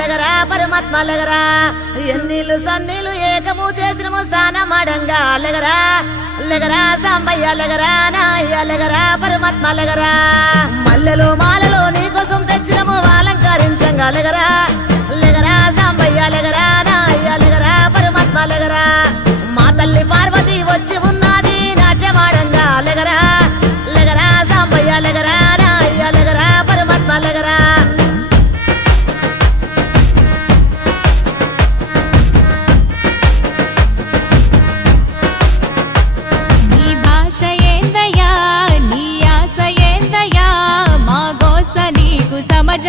లగరా పరమాత్మ లగరా ఎన్నీళ్ళు సన్నీళ్ళు ఏకము చేసినము స్నానమాడంగా లగరా లగరా సాంబయ్య లగరా నాయ్య లగరా పరమాత్మ లగరా మల్లెలు మాలలో నీకోసం తెచ్చినము అలంకరించంగా లగరా లగరా సాంబయ్య లగరా నాయ్య లగరా పరమాత్మ లగరా మా తల్లి పార్వతి వచ్చి ఉన్నది నాట్యమాడంగా లగరా లగరా సాంబయ్య లగరా నాయ్య లగరా పరమాత్మ లగరా నీ భాష ఏందయ్యా నీ ఆశ ఏందయ్యా మా గోస నీకు సమజ